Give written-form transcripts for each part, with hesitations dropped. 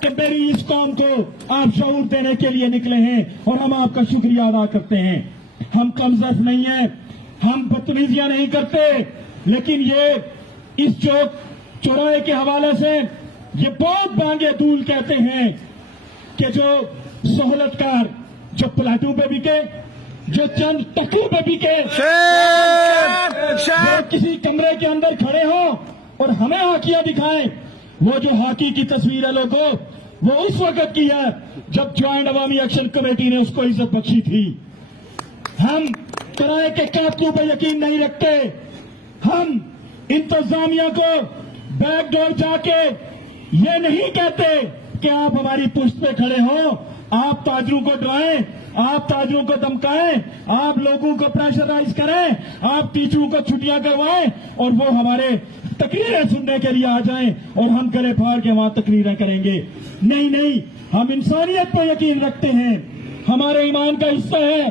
کہ میری اس قوم کو آپ شعور دینے کے لیے نکلے ہیں اور ہم آپ کا شکریہ ادا کرتے ہیں. ہم کمزور نہیں ہیں, ہم بدتمیزیاں نہیں کرتے, لیکن یہ اس چوراہے کے حوالے سے یہ بہت بانگے دول کہتے ہیں کہ جو سہولت کار جو پلاٹوں پہ بکے, جو چند ٹکوں پہ بکے, جو کسی کمرے کے اندر کھڑے ہوں اور ہمیں ہاکیاں دکھائیں, وہ جو ہاکی کی تصویر ہے لوگوں, وہ اس وقت کی ہے جب جوائنٹ عوامی ایکشن کمیٹی نے اس کو عزت بخشی تھی. ہم کرائے کے قاتلوں پہ یقین نہیں رکھتے. ہم انتظامیہ کو بیک ڈور جا کے یہ نہیں کہتے کہ آپ ہماری پشت پہ کھڑے ہوں, آپ تاجروں کو ڈرائیں, آپ تاجروں کو دمکائیں, آپ لوگوں کو پریشرائز کریں, آپ ٹیچروں کو چھٹیاں کروائیں اور وہ ہمارے تقریریں سننے کے لیے آ جائیں اور ہم گلے پھاڑ کے وہاں تقریریں کریں گے. نہیں, ہم انسانیت پر یقین رکھتے ہیں. ہمارے ایمان کا حصہ ہے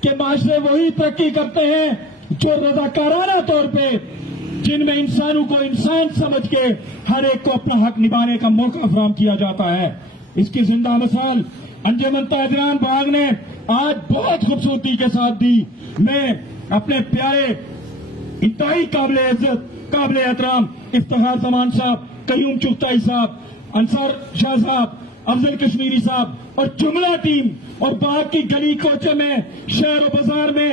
کہ معاشرے وہی ترقی کرتے ہیں جو رضاکارانہ طور پہ, جن میں انسانوں کو انسان سمجھ کے ہر ایک کو اپنا حق نبھانے کا موقع فراہم کیا جاتا ہے. اس کی زندہ مثال انجمن تاجران باغ نے آج بہت خوبصورتی کے ساتھ دی. میں اپنے پیارے انتہائی قابل عزت قابل احترام افتخار زمان صاحب, قیوم چغتائی صاحب, انصار شاہ صاحب, افضل کشمیری صاحب اور جملہ ٹیم اور باغ کی گلی کوچے میں, شہر و بازار میں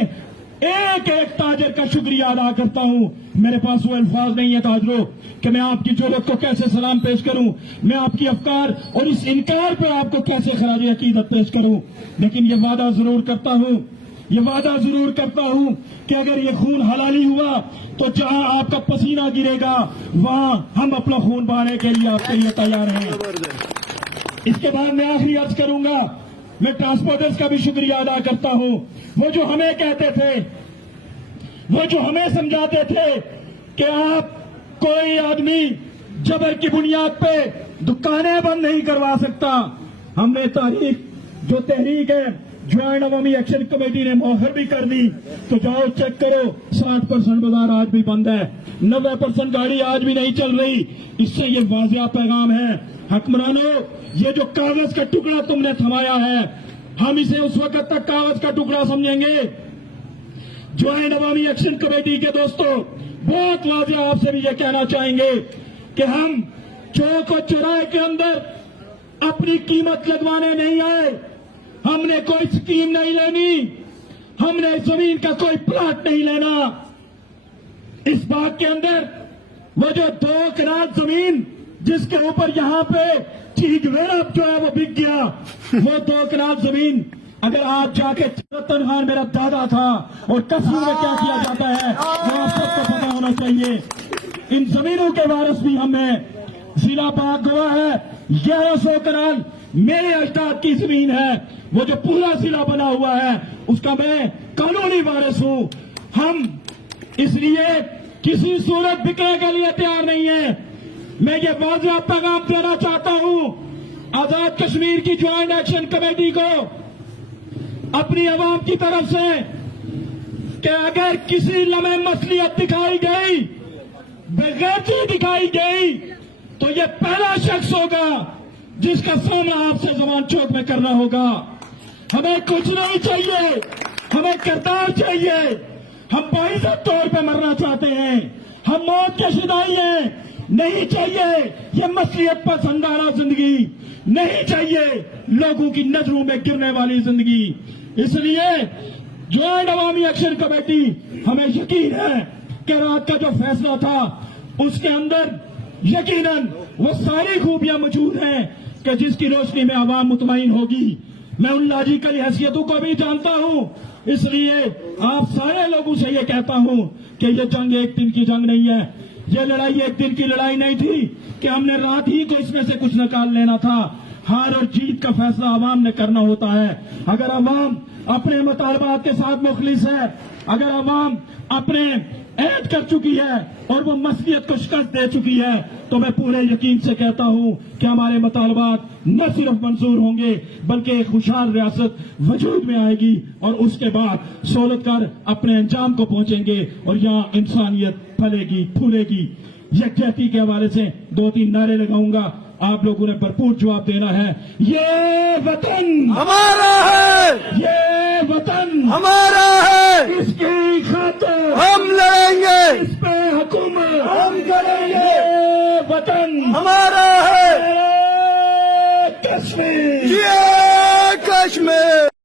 ایک ایک تاجر کا شکریہ ادا کرتا ہوں. میرے پاس وہ الفاظ نہیں ہے تاجروں کہ میں آپ کی جرأت کو کیسے سلام پیش کروں, میں آپ کی افکار اور اس انکار پہ آپ کو کیسے خراج عقیدت پیش کروں. لیکن یہ وعدہ ضرور کرتا ہوں کہ اگر یہ خون حلالی ہوا تو جہاں آپ کا پسینہ گرے گا وہاں ہم اپنا خون بہانے کے لیے آپ کے لیے تیار ہیں. اس کے بعد میں آخری عرض کروں گا, میں ٹرانسپورٹرز کا بھی شکریہ ادا کرتا ہوں. وہ جو ہمیں کہتے تھے, وہ جو ہمیں سمجھاتے تھے کہ آپ کوئی آدمی جبر کی بنیاد پہ دکانیں بند نہیں کروا سکتا. ہم نے تحریک ہے جوائنٹ عوامی ایکشن کمیٹی نے مؤخر بھی کر دی, تو جاؤ چیک کرو 60% بازار آج بھی بند ہے, 90% گاڑی آج بھی نہیں چل رہی. اس سے یہ واضح پیغام ہے حکمرانوں, یہ جو کاغذ کا ٹکڑا تم نے تھمایا ہے, ہم اسے اس وقت تک کاغذ کا ٹکڑا سمجھیں گے. جوائنٹ عوامی ایکشن کمیٹی کے دوستوں, بہت واضح آپ سے بھی یہ کہنا چاہیں گے کہ ہم چوک و چوراہے کے اندر اپنی قیمت لگوانے نہیں آئے. ہم نے کوئی سکیم نہیں لینی, ہم نے زمین کا کوئی پلاٹ نہیں لینا. اس باغ کے اندر وہ جو 2 کنال زمین جس کے اوپر یہاں پہ ٹھیک ویرا جو ہے وہ بک گیا, وہ 2 کنال زمین اگر آپ جا کے رتن خان میرا دادا تھا اور کسبوں میں کیا کیا جاتا ہے وہ آپ سب کو پتا ہونا چاہیے. ان زمینوں کے وارث بھی ہم ہیں. ضلع باغ گواہ ہے 1100 کنال میرے اجداد کی زمین ہے, وہ جو پورا ضلع بنا ہوا ہے اس کا میں قانونی وارث ہوں. ہم اس لیے کسی صورت بکنے کے لیے تیار نہیں ہیں. میں یہ واضح پیغام دینا چاہتا ہوں آزاد کشمیر کی جوائنٹ ایکشن کمیٹی کو, اپنی عوام کی طرف سے, کہ اگر کسی لمحے مصلیحت دکھائی گئی, بغیرتی دکھائی گئی, تو یہ پہلا شخص ہوگا جس کا سامنا آپ سے زبان چوک میں کرنا ہوگا. ہمیں کچھ نہیں چاہیے, ہمیں کردار چاہیے. ہم باعزت طور پہ مرنا چاہتے ہیں, ہم موت کے شدائی ہیں. نہیں چاہیے یہ مصلیحت پسندانہ زندگی, نہیں چاہیے لوگوں کی نظروں میں گرنے والی زندگی. اس لیے جوائنٹ عوامی ایکشن کمیٹی, ہمیں یقین ہے کہ رات کا جو فیصلہ تھا اس کے اندر یقیناً وہ ساری خوبیاں موجود ہیں کہ جس کی روشنی میں عوام مطمئن ہوگی. میں ان لاجیکل حیثیتوں کو بھی جانتا ہوں, اس لیے آپ سارے لوگوں سے یہ کہتا ہوں کہ یہ جنگ ایک دن کی جنگ نہیں ہے, یہ لڑائی ایک دن کی لڑائی نہیں تھی کہ ہم نے رات ہی کو اس میں سے کچھ نکال لینا تھا. ہار اور جیت کا فیصلہ عوام نے کرنا ہوتا ہے. اگر عوام اپنے مطالبات کے ساتھ مخلص ہے, اگر عوام اپنے عہد کر چکی ہے اور وہ مصلیحت کو شکست دے چکی ہے, تو میں پورے یقین سے کہتا ہوں کہ ہمارے مطالبات نہ صرف منظور ہوں گے بلکہ ایک خوشحال ریاست وجود میں آئے گی, اور اس کے بعد سہولت کر اپنے انجام کو پہنچیں گے اور یہاں انسانیت پھلے گی پھولے گی. یکجہتی کے حوالے سے 2-3 نعرے لگاؤں گا. آپ لوگوں نے بھرپور جواب دینا ہے. یہ وطن ہمارا ہے، یہ وطن ہمارا ہے، اس کی خاطر ہم لڑیں گے، اس پہ حکومت ہم کریں گے، یہ وطن ہمارا ہے، کشمیر یہ کشمیر